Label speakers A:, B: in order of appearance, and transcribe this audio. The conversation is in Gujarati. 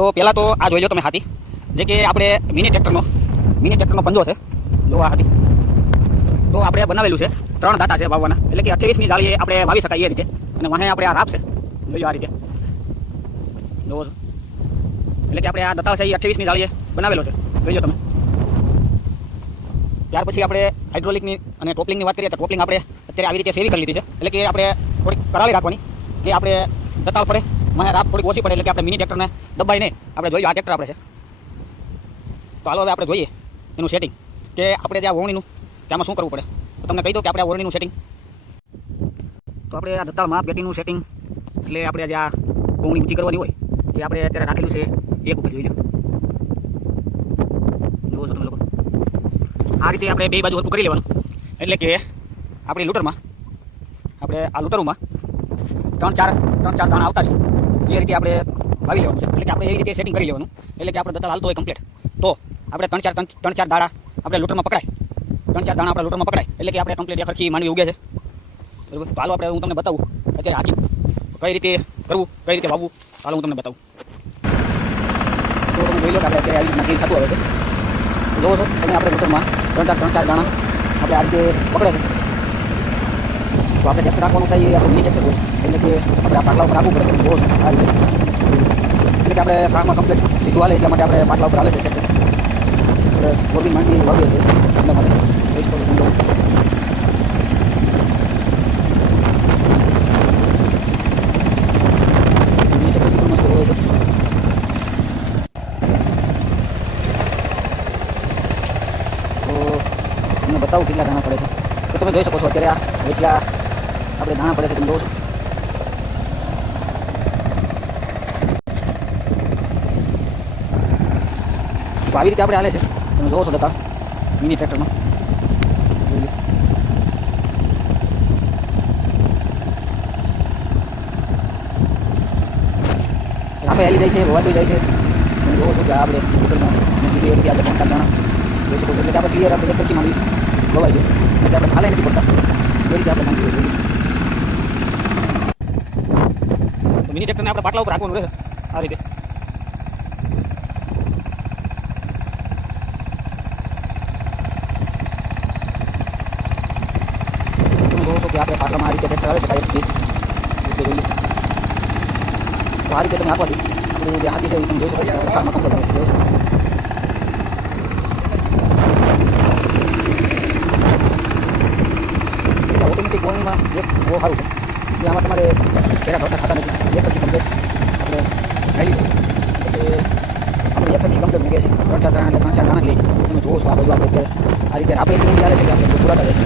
A: તો પહેલાં તો આ જોઈ લો તમે હાથી. જે કે આપણે મિની ટ્રેક્ટરનો મિની ટ્રેક્ટરનો પંજો છે. જો આ હાથી. તો આપણે બનાવેલું છે. ત્રણ દાતા છે વાવવાના. એટલે કે અઠ્યાવીસની જાળીએ આપણે વાવી શકાય એ રીતે. અને વાહે આપણે આ રાપ છે. જોઈ આ રીતે. જોવો એટલે કે આપણે આ દત્તા છે એ અઠ્યાવીસની જાળીએ બનાવેલો છે. જોઈ લો તમે. ત્યાર પછી આપણે હાઇડ્રોલિકની અને ટોપલિંગની વાત કરીએ તો ટોપલિંગ આપણે અત્યારે આવી રીતે સેવી કરી લીધી છે. એટલે કે આપણે થોડીક કરાવી રાખવાની. કે આપણે દતાળ પડે મને રાત થોડીક ઓછી પડે એટલે કે આપણે મિની ટ્રેક્ટરને દબાઈને આપણે જોઈએ આ ટ્રેક્ટર આપણે છે. તો હાલો હવે આપણે જોઈએ એનું સેટિંગ કે આપણે જે આ વોરણીનું તેમાં શું કરવું પડે? તો તમને કહી દઉં કે આપણે આ વોરણીનું સેટિંગ તો આપણે આ દત્તાળમાં પેટીનું સેટિંગ એટલે આપણે જે આ વોરણી ઊંચી કરવાની હોય, એ આપણે અત્યારે રાખેલું છે એક ઉપર, જોઈ લો. જુઓ છો તમે લોકો. આ રીતે આપણે બે બાજુ હરકું કરી લેવાનું. એટલે કે આપણી લૂટરમાં, આપણે આ લૂટરમાં ત્રણ ચાર ત્રણ ચાર દાણા આવતા રહે એ રીતે આપણે વાવી લેવાનું છે. એટલે કે આપણે એ રીતે સેટિંગ કરી લેવાનું. એટલે કે આપણે દત્તાલ હાલતો હોય કમ્પ્લીટ તો આપણે ત્રણ ચાર ત્રણ ચાર દાડા આપણે લૂટરમાં પકડાય. ત્રણ ચાર દાણા આપણે લૂટરમાં પકડાય. એટલે કે આપણે કમ્પ્લીટ ખર્ચી માનવી ઉગે છે. બરાબર? હાલો આપણે હું તમને બતાવું. અત્યારે હાકી કઈ રીતે કરવું, કઈ રીતે વાવવું, હાલો હું તમને બતાવું. તો તમે જોઈ લો કે આપણે અત્યારે આવી રીતના થતું આવે છે. જોવો છો, તમે આપણે લૂટરમાં ત્રણ ચાર ત્રણ ચાર દાણા આપણે આ રીતે પકડે છે. તો આપણે ચેક રાખવાનું થાય આપણે નીચે કરવું એટલે કે આપણે આ પાટલા ઉપર રાખવું પડે બહુ આ રીતે એટલે કે આપણે શાકમાં કમ્પ્લીટ સીધું હાલે, એટલા માટે આપણે પાટલા ઉપર હાલે છે. આપણે મોરબી માંડી વાવીએ છીએ, એટલા માટે. બતાવું કેટલા ઘણા પડે છે. તો તમે જોઈ શકો છો, અત્યારે આ વેચલા આપણે દાણા પડે છે, તમે જોશો તો આવી રીતે આપણે હાલે છે. તમે જોવો છો દત્તા, મિની ટ્રેક્ટરમાં. આપણે હેલી જાય છે વવાતું જાય છે. તમે છો કે આપણે હોટલમાં કીધી એ આપણે ત્રણ દાણા જોઈ શકો છો. એટલે આપણે ક્લિયર આપણે એક પછી માંગી ગવાય છે. આપણે ખાલે નથી પડતા. એ રીતે આપણે માંડી જોઈએ મિની ટ્રેક્ટરને આપણે પાટલા ઉપર રાખવાનું રહે. આ રીતે. આપણે પાટલામાં આ રીતે ટ્રેક્ટર આવે છે તો આ રીતે તમે આપવાથી આપણે જે હાથી છે તમે જોઈ શકો વરસાદમાં કમ્પ્લીટ ઓટોમેટિક વોર્નિંગમાં એક બહુ સારું છે. કે આમાં તમારે પહેલાં ભરતા ખાતા નથી. એક જ કમ્પ્લેટ આપણે ખાઈ લીધું. આપણે એક જ કમ્પ્લેટ મૂકીએ છીએ ત્રણ, ચાર દાણા ત્રણ ચાર દાણા છીએ તમે જોવો છો આ બધું આપણે આ રીતે આપણે ચાલે છે કે આપણે પૂરા કરે છે